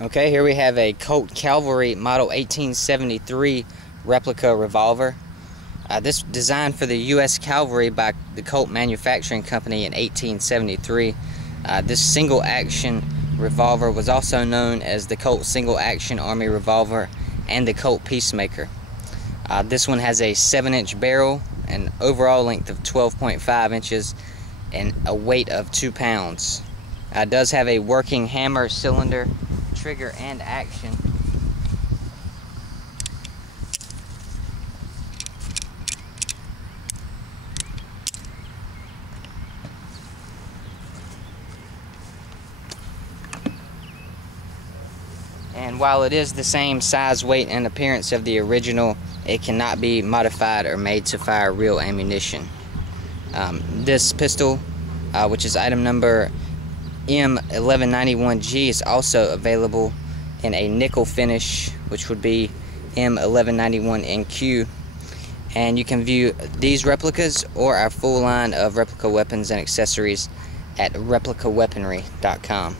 Okay, here we have a Colt Calvary model 1873 replica revolver. This was designed for the U.S. Cavalry by the Colts Manufacturing Company in 1873. This single action revolver was also known as the Colt Single Action Army revolver and the Colt Peacemaker. This one has a 7-inch barrel, an overall length of 12.5 inches, and a weight of 2 pounds. It does have a working hammer, cylinder, trigger, and action. And while it is the same size, weight, and appearance of the original, it cannot be modified or made to fire real ammunition. This pistol, which is item number M1873, is also available in a nickel finish, which would be M1873NQ. And you can view these replicas or our full line of replica weapons and accessories at replicaweaponry.com.